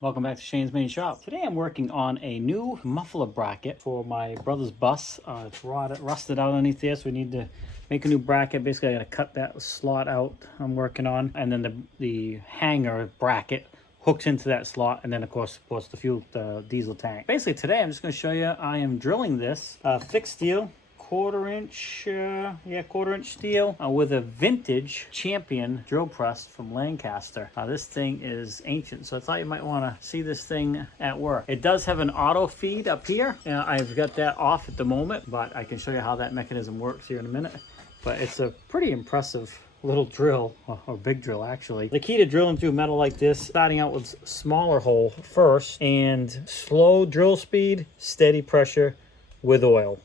Welcome back to Shane's Main Shop. Today I'm working on a new muffler bracket for my brother's bus. It's rusted out underneath there, so we need to make a new bracket. Basically, I got to cut that slot out I'm working on, and then the hanger bracket hooks into that slot, and then of course supports the diesel tank. Basically today I'm just going to show you I am drilling this thick steel quarter-inch steel with a vintage Champion drill press from Lancaster. This thing is ancient, so I thought you might want to see this thing at work. It does have an auto feed up here. I've got that off at the moment, but I can show you how that mechanism works here in a minute. But it's a pretty impressive little drill, or big drill actually. The key to drilling through metal like this, starting out with smaller hole first, and slow drill speed, steady pressure with oil.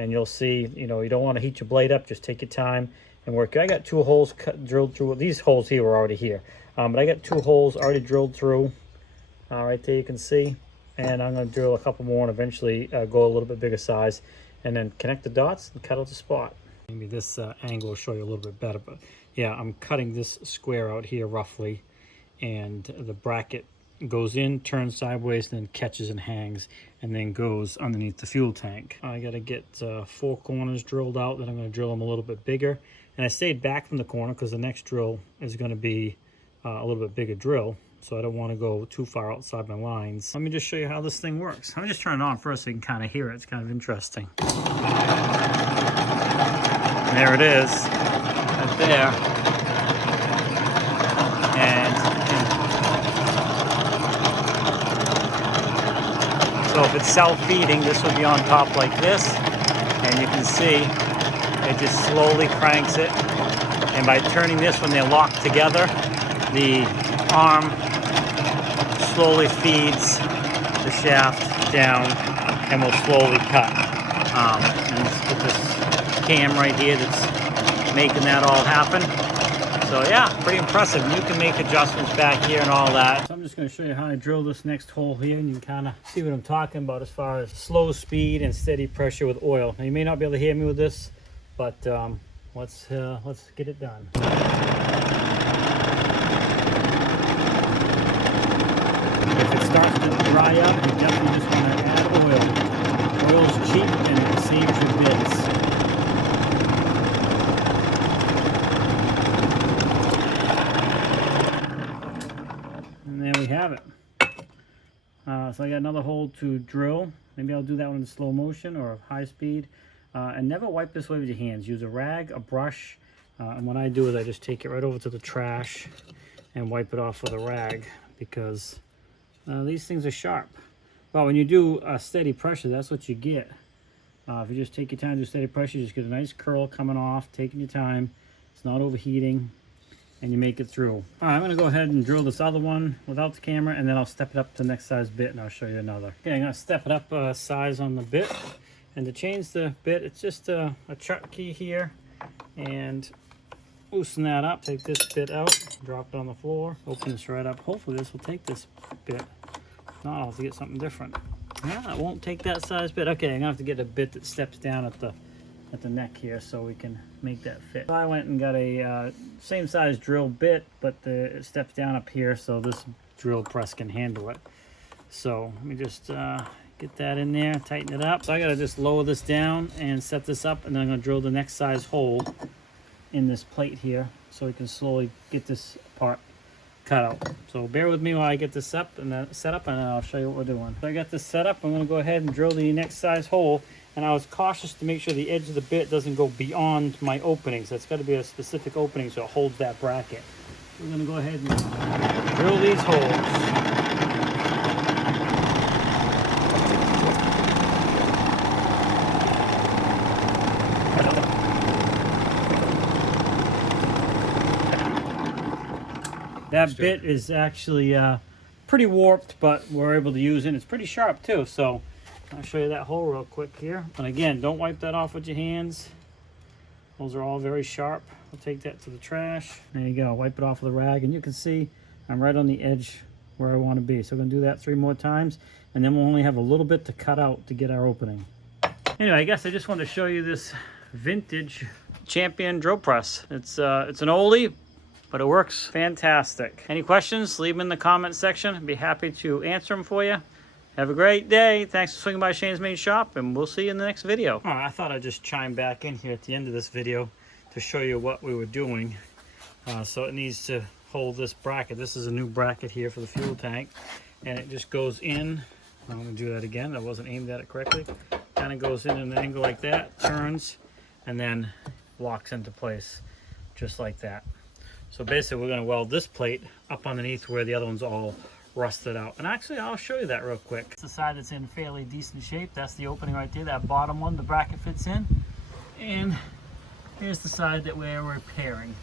And you'll see, you don't want to heat your blade up. Just take your time and work. I got two holes drilled through. These holes here were already here. But I got two holes already drilled through. Right there you can see. And I'm going to drill a couple more and eventually go a little bit bigger size. And then connect the dots and cut out the spot. Maybe this angle will show you a little bit better. But yeah, I'm cutting this square out here roughly. And the bracket goes in, turns sideways, then catches and hangs, and then goes underneath the fuel tank. I got to get 4 corners drilled out. Then I'm going to drill them a little bit bigger. And I stayed back from the corner because the next drill is going to be a little bit bigger drill, so I don't want to go too far outside my lines. Let me just show you how this thing works. Let me just turn it on first so you can kind of hear it. It's kind of interesting. There it is, right there. So if it's self-feeding, this will be on top like this, and you can see it just slowly cranks it. And by turning this when they're locked together, the arm slowly feeds the shaft down and will slowly cut. And with this cam right here that's making that all happen. So yeah, pretty impressive. You can make adjustments back here and all that. So I'm just going to show you how I drill this next hole here, and you can kind of see what I'm talking about as far as slow speed and steady pressure with oil. Now you may not be able to hear me with this, but let's get it done. If it starts to dry up, you definitely just want to add oil. Oil's cheap and it saves your bits. Have it. So I got another hole to drill. Maybe I'll do that one in slow motion or high speed. And never wipe this away with your hands. Use a rag, a brush, and what I do is I just take it right over to the trash and wipe it off with a rag, because these things are sharp. Well, when you do steady pressure, that's what you get. If you just take your time to do steady pressure, you just get a nice curl coming off, taking your time. It's not overheating, and you make it through. All right, I'm gonna go ahead and drill this other one without the camera, and then I'll step it up to the next size bit and I'll show you another. Okay, I'm gonna step it up a size on the bit. And to change the bit, it's just a chuck key here, and loosen that up. Take this bit out, drop it on the floor, open this right up. Hopefully this will take this bit. If not, I'll have to get something different. Yeah, it won't take that size bit. Okay, I'm gonna have to get a bit that steps down at the neck here so we can make that fit. So I went and got a same size drill bit, but it steps down up here so this drill press can handle it. So let me just get that in there, tighten it up. So I gotta just lower this down and set this up, and then I'm gonna drill the next size hole in this plate here so we can slowly get this part cut out. So bear with me while I get this up and then set up, and then I'll show you what we're doing. So I got this set up. I'm gonna go ahead and drill the next size hole. And I was cautious to make sure the edge of the bit doesn't go beyond my opening. So it's got to be a specific opening so it holds that bracket. So we're going to go ahead and drill these holes. That bit is actually pretty warped, but we're able to use it. It's pretty sharp too, so I'll show you that hole real quick here. And again, don't wipe that off with your hands. Those are all very sharp. I'll take that to the trash. There you go. Wipe it off with a rag, and you can see I'm right on the edge where I want to be. So I'm going to do that 3 more times, and then we'll only have a little bit to cut out to get our opening. Anyway, I guess I just wanted to show you this vintage Champion drill press. It's an oldie, but it works fantastic. Any questions, leave them in the comment section. I'd be happy to answer them for you. Have a great day. Thanks for swinging by Shane's Main Shop, and we'll see you in the next video. All right, I thought I'd just chime back in here at the end of this video to show you what we were doing. So it needs to hold this bracket. This is a new bracket here for the fuel tank, and it just goes in. I'm going to do that again. I wasn't aimed at it correctly. Kind of goes in an angle like that, turns, and then locks into place just like that. So basically we're going to weld this plate up underneath where the other one's all rusted out. And actually I'll show you that real quick. It's the side that's in fairly decent shape. That's the opening right there. That bottom one the bracket fits in. And here's the side that we're repairing.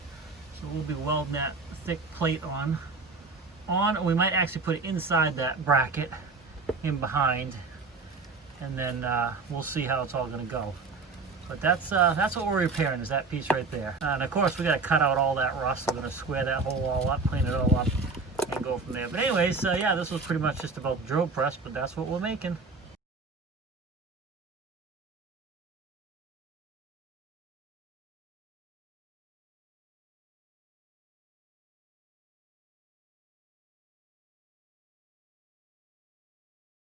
So we'll be welding that thick plate on. We might actually put it inside that bracket in behind, and then we'll see how it's all going to go. But that's what we're repairing, is that piece right there. And of course we got to cut out all that rust. We're going to square that hole all up, clean it all up, and go from there. But anyways, yeah, this was pretty much just about the drill press, but that's what we're making.